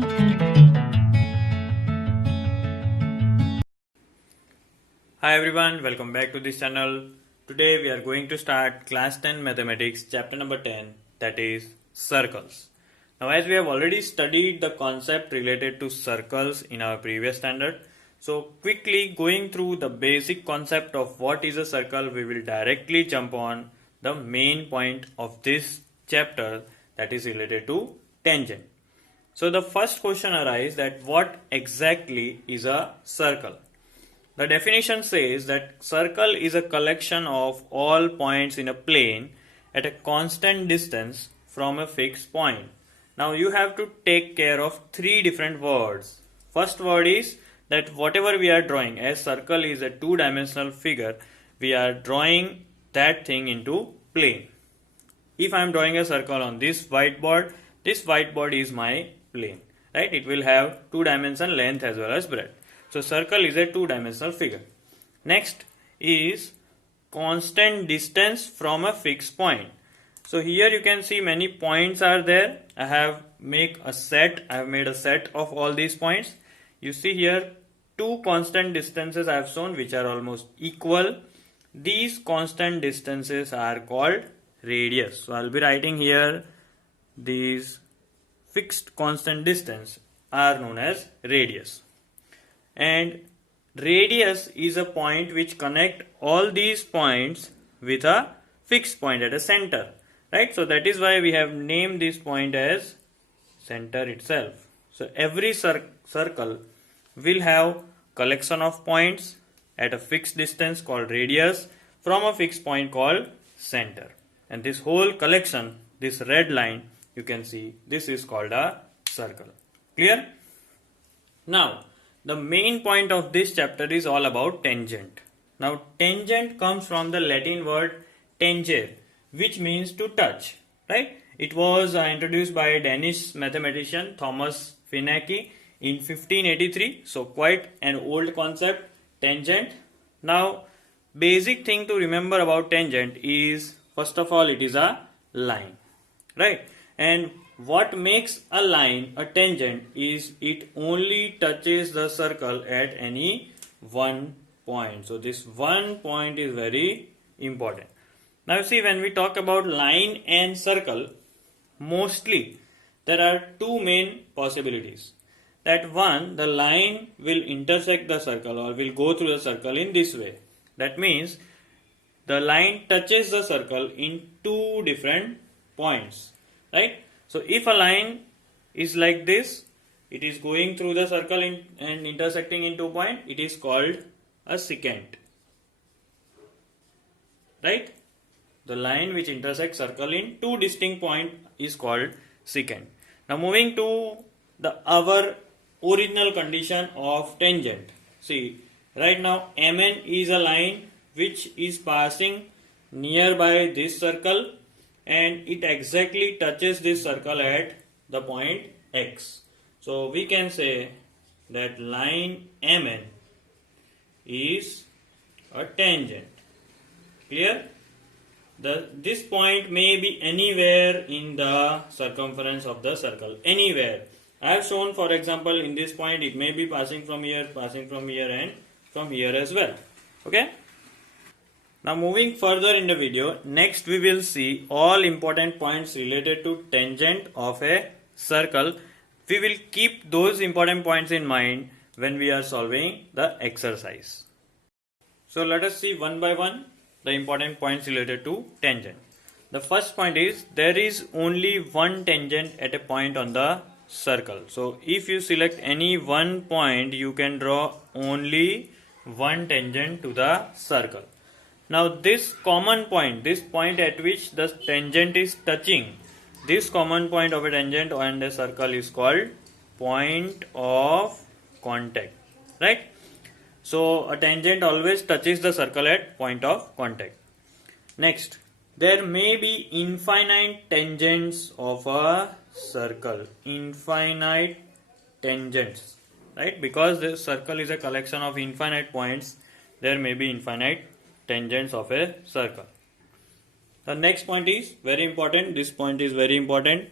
Hi everyone, welcome back to this channel. Today we are going to start class 10 mathematics chapter number 10, that is circles. Now as we have already studied the concept related to circles in our previous standard, so quickly going through the basic concept of what is a circle, we will directly jump on the main point of this chapter, that is related to tangent. So the first question arises that what exactly is a circle? The definition says that circle is a collection of all points in a plane at a constant distance from a fixed point. Now you have to take care of three different words. First word is that whatever we are drawing, as circle is a two-dimensional figure, we are drawing that thing into plane. If I am drawing a circle on this whiteboard is my plane, right? It will have two-dimensional length as well as breadth. So circle is a two-dimensional figure. Next is constant distance from a fixed point. So here you can see many points are there. I have made a set of all these points. You see here two constant distances I have shown which are almost equal. These constant distances are called radius. So I will be writing here these fixed constant distance are known as radius. And radius is a point which connect all these points with a fixed point at a center, right? So that is why we have named this point as center itself. So every circle will have collection of points at a fixed distance called radius from a fixed point called center. And this whole collection, this red line, you can see this is called a circle. Clear? Now the main point of this chapter is all about tangent. Now tangent comes from the Latin word tangere, which means to touch, right? It was introduced by a Danish mathematician Thomas Finacki in 1583, so quite an old concept, tangent. Now basic thing to remember about tangent is, first of all, it is a line, right? And what makes a line a tangent is it only touches the circle at any one point. So this one point is very important. Now see, when we talk about line and circle, mostly there are two main possibilities. That one, the line will intersect the circle or will go through the circle in this way. That means the line touches the circle in two different points, right? So if a line is like this, it is going through the circle and intersecting in 2 points, it is called a secant, right? The line which intersects circle in two distinct points is called secant. Now moving to our original condition of tangent. See, right now MN is a line which is passing nearby this circle and it exactly touches this circle at the point X. So we can say that line MN is a tangent. Clear? This point may be anywhere in the circumference of the circle. Anywhere. I have shown, for example, in this point it may be passing from here and from here as well. Okay? Now moving further in the video, next we will see all important points related to tangent of a circle. We will keep those important points in mind when we are solving the exercise. So let us see one by one the important points related to tangent. The first point is there is only one tangent at a point on the circle. So if you select any one point, you can draw only one tangent to the circle. Now this common point, this point at which the tangent is touching, this common point of a tangent and a circle is called point of contact, right? So a tangent always touches the circle at point of contact. Next, there may be infinite tangents of a circle, infinite tangents, right? Because the circle is a collection of infinite points, there may be infinite tangents of a circle. The next point is very important. This point is very important.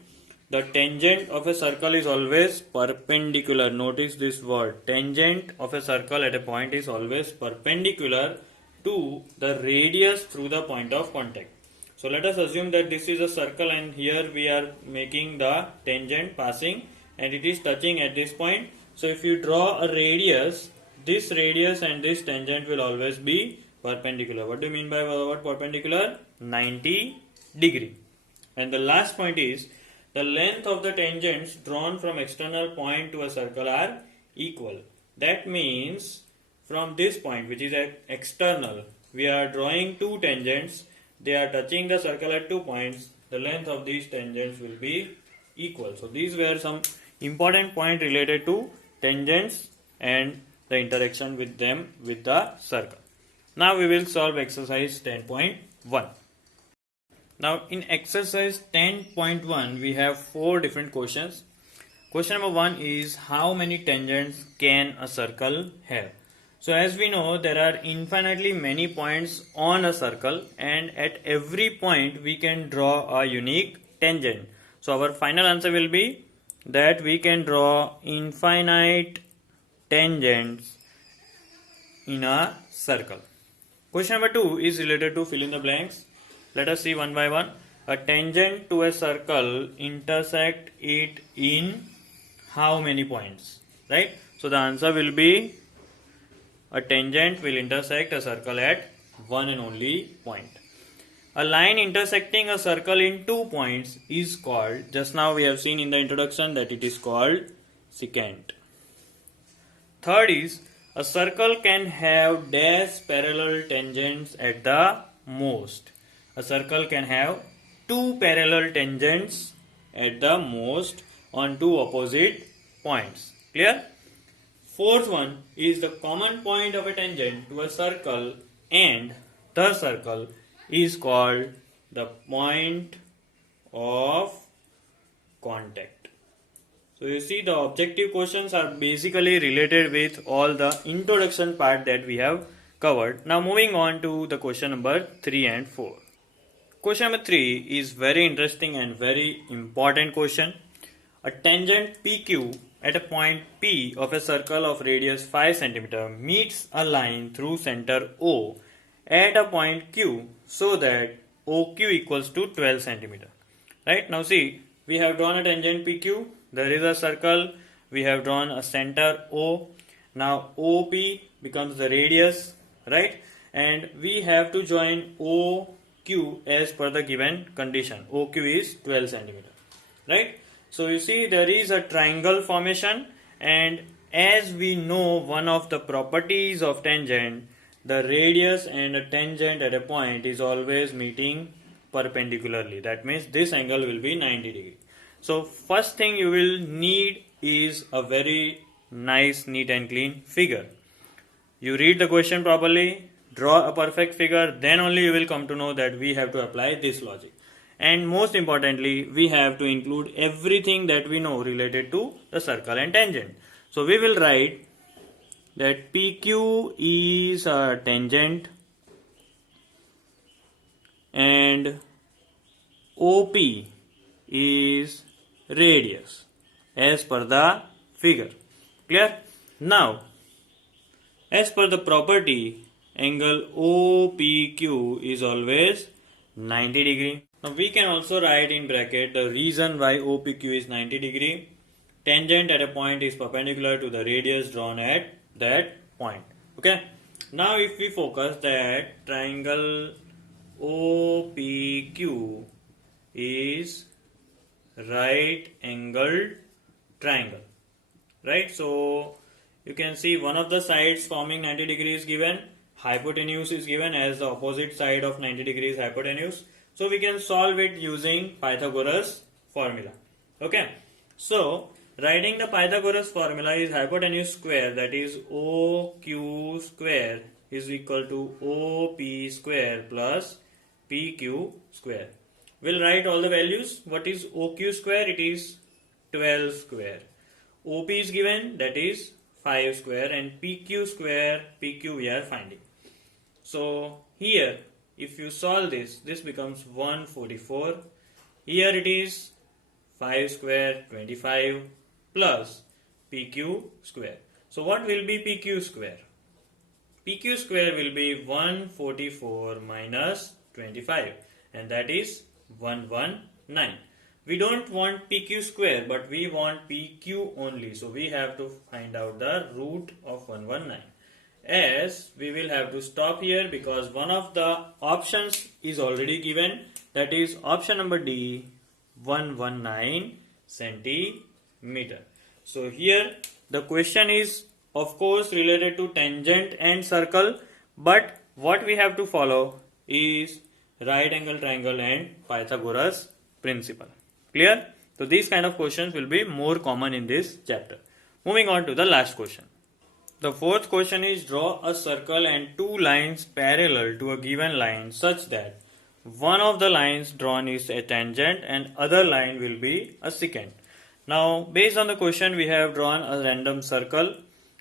the tangent of a circle is always perpendicular. Notice this word. Tangent of a circle at a point is always perpendicular to the radius through the point of contact. So let us assume that this is a circle and here we are making the tangent passing and it is touching at this point. So if you draw a radius, this radius and this tangent will always be perpendicular. What do you mean by what perpendicular? 90 degree. And the last point is the length of the tangents drawn from external point to a circle are equal. That means from this point, which is external, we are drawing two tangents. They are touching the circle at 2 points. The length of these tangents will be equal. So these were some important points related to tangents and the interaction with them with the circle. Now we will solve exercise 10.1. Now in exercise 10.1 we have 4 different questions. Question number 1 is how many tangents can a circle have? So as we know, there are infinitely many points on a circle and at every point we can draw a unique tangent. So our final answer will be that we can draw infinite tangents in a circle. Question number 2 is related to fill in the blanks. Let us see one by one. A tangent to a circle intersect it in how many points? Right? So the answer will be a tangent will intersect a circle at one and only point. A line intersecting a circle in 2 points is called, just now we have seen in the introduction that it is called secant. Third is, a circle can have dash parallel tangents at the most. A circle can have 2 parallel tangents at the most on 2 opposite points. Clear? Fourth one is the common point of a tangent to a circle and the circle is called the point of contact. So you see the objective questions are basically related with all the introduction part that we have covered. Now moving on to the question number 3 and 4. Question number 3 is very interesting and very important question. A tangent PQ at a point P of a circle of radius 5 cm meets a line through center O at a point Q so that OQ equals to 12 cm. Right? Now see, we have drawn a tangent PQ. There is a circle. We have drawn a center O. Now OP becomes the radius. Right? And we have to join OQ as per the given condition. OQ is 12 cm. Right? So you see there is a triangle formation and as we know one of the properties of tangent, the radius and a tangent at a point is always meeting perpendicularly. That means this angle will be 90 degree. So first thing you will need is a very nice, neat and clean figure. You read the question properly, draw a perfect figure, then only you will come to know that we have to apply this logic. And most importantly, we have to include everything that we know related to the circle and tangent. So we will write that PQ is a tangent and OP is radius as per the figure. Clear? Now, as per the property, angle OPQ is always 90 degree. Now we can also write in bracket the reason why OPQ is 90 degree. Tangent at a point is perpendicular to the radius drawn at that point. Okay. Now if we focus that triangle OPQ is right angled triangle. Right. So you can see one of the sides forming 90 degrees given. Hypotenuse is given as the opposite side of 90 degrees hypotenuse. So we can solve it using Pythagoras formula. Okay. So writing the Pythagoras formula is hypotenuse square, that is OQ square is equal to OP square plus PQ square. We'll write all the values. What is OQ square? It is 12 square. OP is given, that is 5 square, and PQ square, PQ we are finding. So here if you solve this, this becomes 144. Here it is 5 square 25 plus PQ square. So what will be PQ square? PQ square will be 144 minus 25 and that is 119. We don't want PQ square but we want PQ only. So we have to find out the root of 119. As we will have to stop here because one of the options is already given, that is option number D, 119 centimeter. So here the question is of course related to tangent and circle, but what we have to follow is right angle triangle and Pythagoras principle. Clear? So these kind of questions will be more common in this chapter. Moving on to the last question. The fourth question is draw a circle and two lines parallel to a given line such that one of the lines drawn is a tangent and other line will be a secant. Now based on the question we have drawn a random circle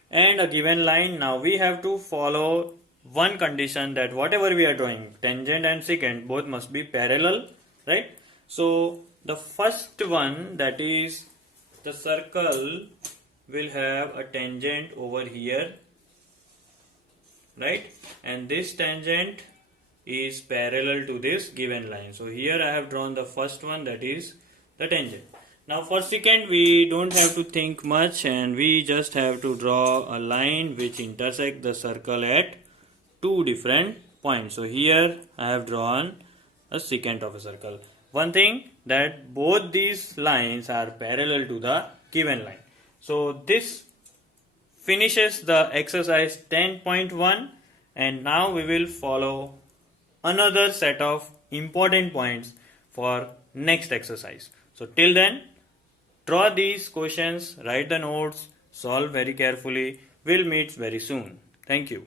and a given line. Now we have to follow one condition that whatever we are drawing, tangent and secant, both must be parallel, right? So the first one, that is the circle will have a tangent over here, right? And this tangent is parallel to this given line. So here I have drawn the first one, that is the tangent. Now for secant we don't have to think much and we just have to draw a line which intersect the circle at two different points. So here I have drawn a secant of a circle. One thing, that both these lines are parallel to the given line. So this finishes the exercise 10.1 and now we will follow another set of important points for next exercise. So till then, draw these questions, write the notes, solve very carefully. We'll meet very soon. Thank you.